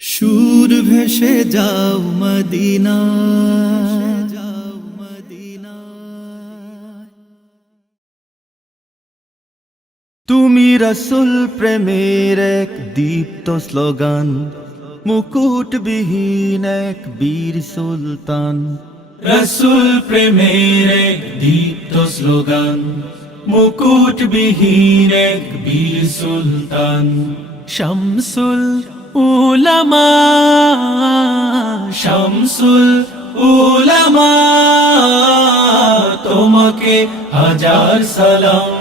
সুর ভেসে যাও মদিনা, তুমি রসুল প্রেমের এক দীপ্ত স্লোগান, মুকুটবিহীন এক বীর সুলতান। রসুল প্রেমের এক দীপ্ত স্লোগান, মুকুটবিহীন এক বীর সুলতান। শামসুল উলামা, শামসুল উলামা, তোমাকে হাজার সালাম,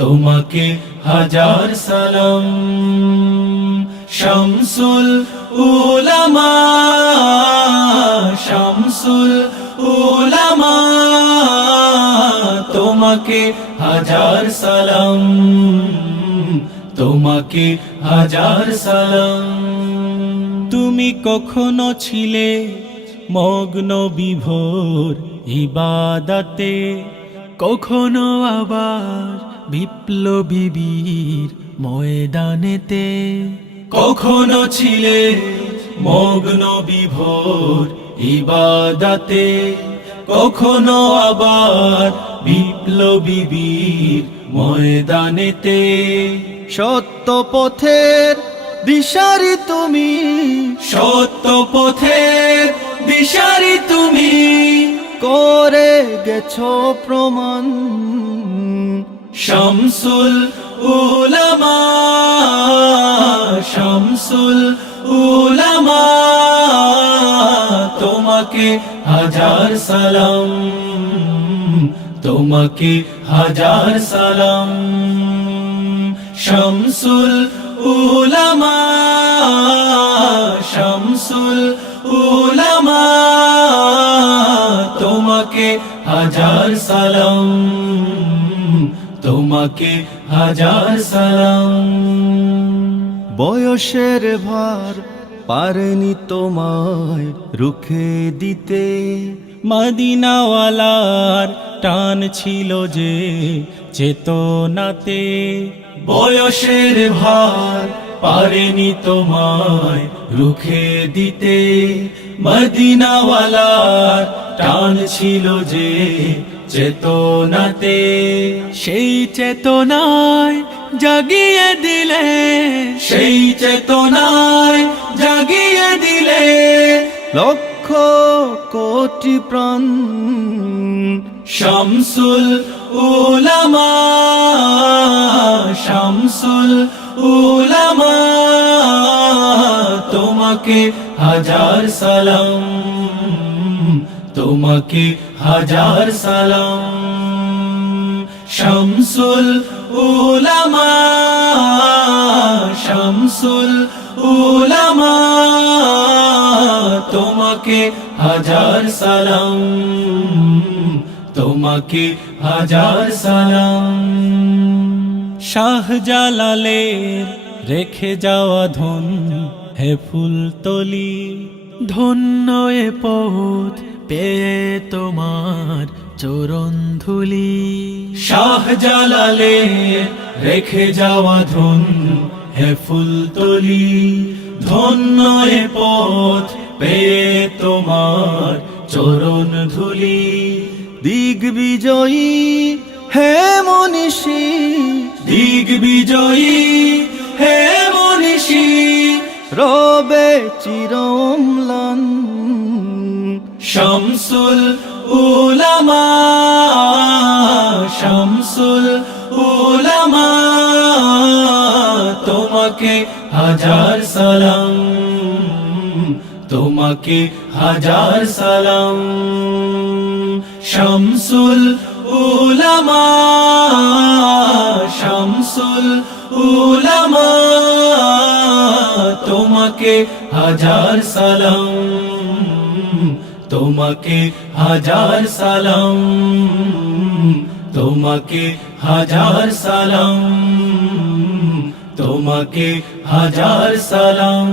তোমাকে হাজার সালাম। শামসুল উলামা, শামসুল উলামা, তোমাকে হাজার সালাম, তোমাকে হাজার সালাম। তুমি কখনো ছিলে মগ্ন বিভোর ইবাদতে, কখনো আবার বিপ্লবী বীর ময়দানেতে। কখনো ছিলে মগ্ন বিভোর ইবাদতে, কখনো আবার বিপ্লবী বীর ময়দানেতে। সত্য পথের দিশারি তুমি, সত্য পথের দিশারি তুমি, করে গেছো প্রমাণ। শামসুল উলামা, শামসুল উলামা, তোমাকে হাজার সালাম, তোমাকে হাজার সালাম। শামসুল উলামা, শামসুল উলামা, তোমাকে হাজার সালাম, তোমাকে হাজার সালাম। বয়সের ভার পারেনি তোমায় রুখে দিতে, মদিনাওয়ালার টান ছিল যে চেতনাতে। বয়সের ভার পারেনি তোমায় রুখে দিতে, মদিনাওয়ালার টান ছিল যে চেতনাতে। সেই চেতনায় জাগিয়ে দিলে, সেই চেতনায় জাগিয়ে দিলে লক্ষ কোটি প্রাণ। শামসুল উলামা, শামসুল উলামা, তোমাকে হাজার সালাম, তোমাকে হাজার সালাম। শামসুল উলামা, শামসুল উলামা, তোমাকে হাজার সালাম, তোমাকে হাজার সালাম। শাহজালালের রেখে যাওয়া ধন হে ফুলতলি, ধন্য এ পথ পেয়ে তোমার চরণ ধুলি। শাহজালালের রেখে যাওয়া ধন হে ফুলতলি, ধন্য এ পথ পেয়ে তোমার চরণ ধুলি। দিগ্বিজয়ী হে মনীষী, দিগ্বিজয়ী হে মনীষী, রবে চিরম্লান। শামসুল উলামা, শামসুল উলামা, তোমাকে হাজার সালাম, তোমাকে হাজার সালাম। শামসুল উলামা, শামসুল উলামা, তোমাকে হাজার সালাম, তোমাকে হাজার সালাম, তোমাকে হাজার সালাম, তোমাকে হাজার সালাম।